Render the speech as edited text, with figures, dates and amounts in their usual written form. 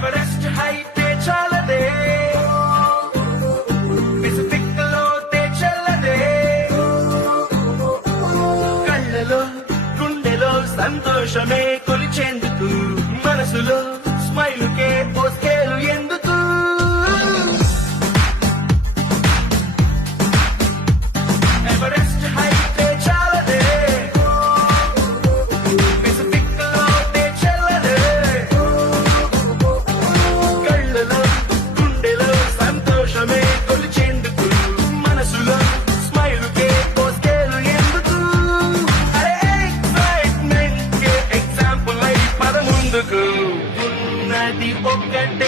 Everest హైటే చాలదే, Pacific లోతే చల్లదే, కళ్ళలో గుండెలో సంతోషమే కొలిచేందుకు, మనసులో స్మైలుకే ఓ స్కేలు ఎందుకు. ఎవరెస్ట్ హైటే చాలదే, పెసిఫిక్ లోతే చల్లదే, కళ్ళలో గుండెలో సంతోషమే కొలిచేందుకు, మనసులో స్మైలుకే ఓ స్కేలు ఎందుకు. అరే ఎక్సైట్మెంట్ కే ఎగ్జాంపుల్ అయి పద ముందుకు. ఉన్నది ఒక్కటి